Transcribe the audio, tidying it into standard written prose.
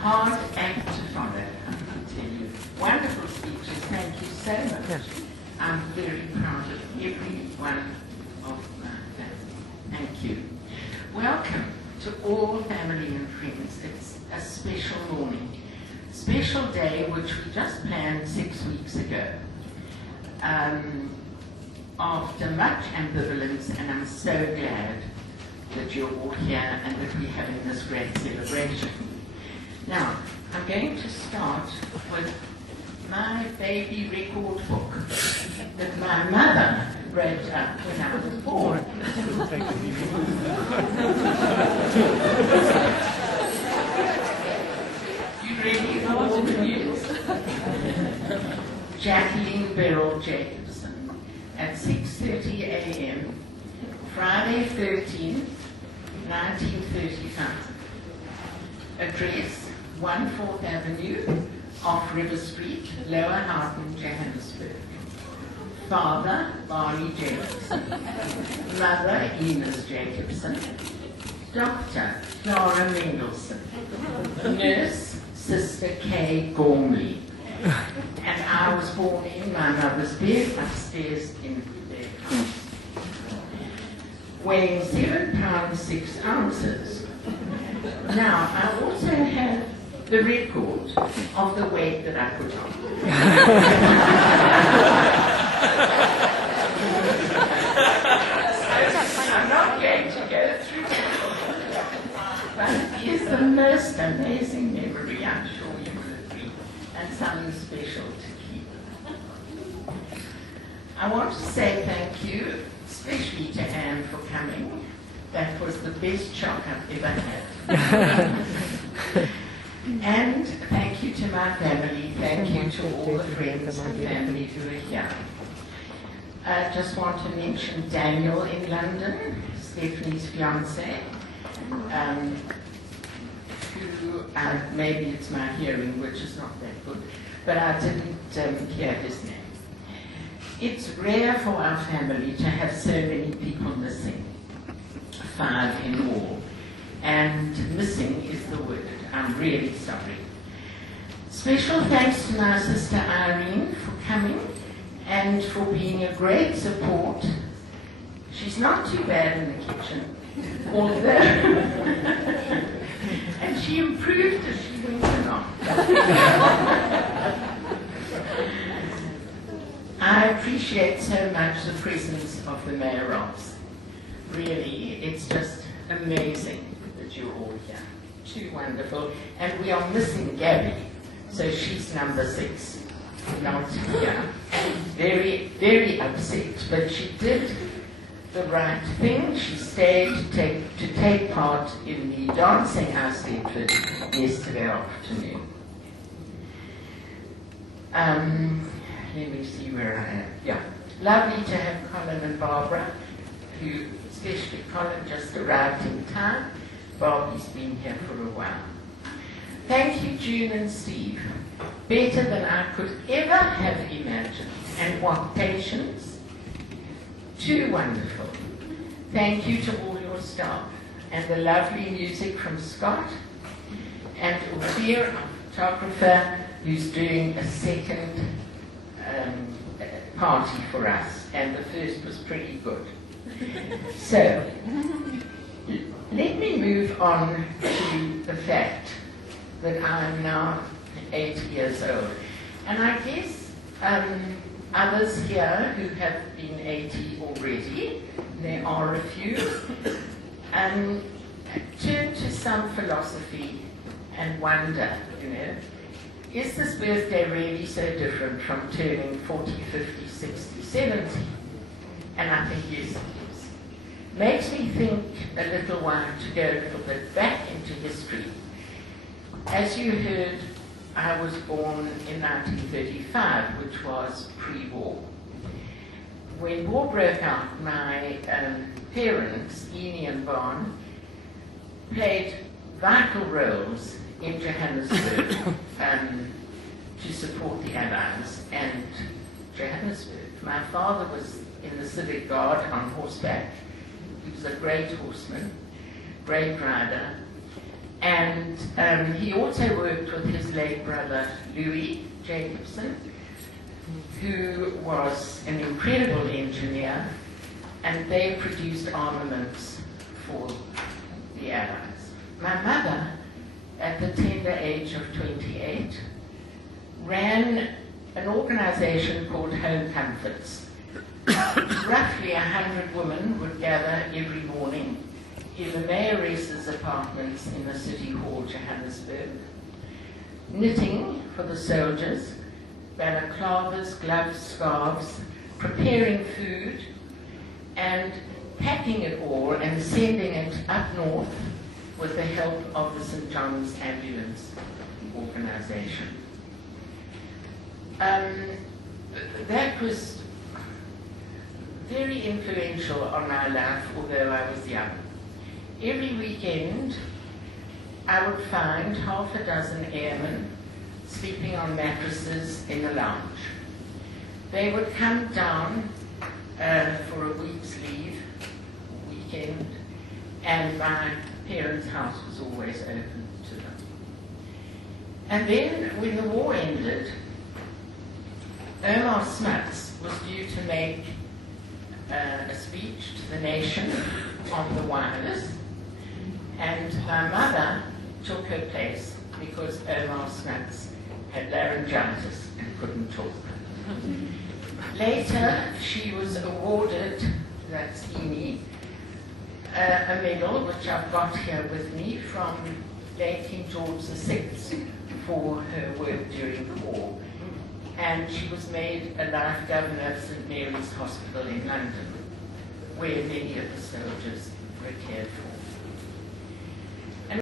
hard act to follow, I tell you. Wonderful speeches, thank you so much. Yes. I'm very proud of every one of my family. Thank you. Welcome to all family and friends. It's a special morning, special day which we just planned 6 weeks ago. After much ambivalence, and I'm so glad that you're all here and that we're having this great celebration. Now, I'm going to start with my baby record book that my mother wrote up when I was born. You ready for all the news? Jacqueline Beryl Jacobson at 6:30 a.m. Friday 13, 1935. Address 1 4th Avenue, off River Street, Lower Houghton, Johannesburg. Father, Barney Jacobson. Mother, Enos Jacobson. Doctor, Clara Mendelson. Nurse, Sister Kay Gormley. And I was born in my mother's bed upstairs in their house. Weighing 7 pounds 6 ounces. Now, I also have the record of the weight that I put on. I'm not going to go through it, but it is the most amazing memory, I'm sure you will agree, and something special to keep. I want to say thank you, especially to Anne for coming. That was the best shock I've ever had. And thank you to my family, thank you to all the friends and family who are here. I just want to mention Daniel in London, Stephanie's fiance, who, maybe it's my hearing, which is not that good, but I didn't hear his name. It's rare for our family to have so many people missing, 5 in all, and missing is the word. I'm really sorry. Special thanks to my sister Irene for coming and for being a great support. She's not too bad in the kitchen, although, and she improved as she went along. I appreciate so much the presence of the Mayerolfs. Really, it's just amazing that you're all here. Too wonderful. And we are missing Gabby, so she's number 6, not here. Very, very upset, but she did the right thing. She stayed to take part in the dancing I Stedford yesterday afternoon. Let me see where I am. Yeah. Lovely to have Colin and Barbara, who, especially Colin, just arrived in time. Barbie's been here for a while. Thank you, June and Steve. Better than I could ever have imagined. And what patience. Too wonderful. Thank you to all your staff. And the lovely music from Scott. And Ophir, our photographer, who's doing a second party for us. And the first was pretty good. So, let me move on to the fact that I'm now 80 years old. And I guess others here who have been 80 already, there are a few, turn to some philosophy and wonder, is this birthday really so different from turning 40, 50, 60, 70? And I think yes, it is. Makes me think a little while to go a little bit back into history. As you heard, I was born in 1935, which was pre-war. When war broke out, my parents, Eni and Barn, played vital roles in Johannesburg to support the Allies and Johannesburg. My father was in the Civic Guard on horseback. He was a great horseman, great rider, And he also worked with his late brother, Louis Jacobson, who was an incredible engineer, and they produced armaments for the Allies. My mother, at the tender age of 28, ran an organization called Home Comforts. Roughly 100 women would gather every morning in the mayoress's apartments in the City Hall, Johannesburg, knitting for the soldiers, balaclavas, gloves, scarves, preparing food, and packing it all and sending it up north with the help of the St. John's Ambulance Organization. That was very influential on my life, although I was young. Every weekend, I would find half a dozen airmen sleeping on mattresses in the lounge. They would come down for a week's leave, weekend, and my parents' house was always open to them. And then, when the war ended, Omar Smuts was due to make a speech to the nation on the wireless, and my mother took her place because Omar Smuts had laryngitis and couldn't talk. Later, she was awarded, that's Amy, a medal, which I've got here with me, from late King George VI for her work during the war. And she was made a life governor of St. Mary's Hospital in London, where many of the soldiers were cared for.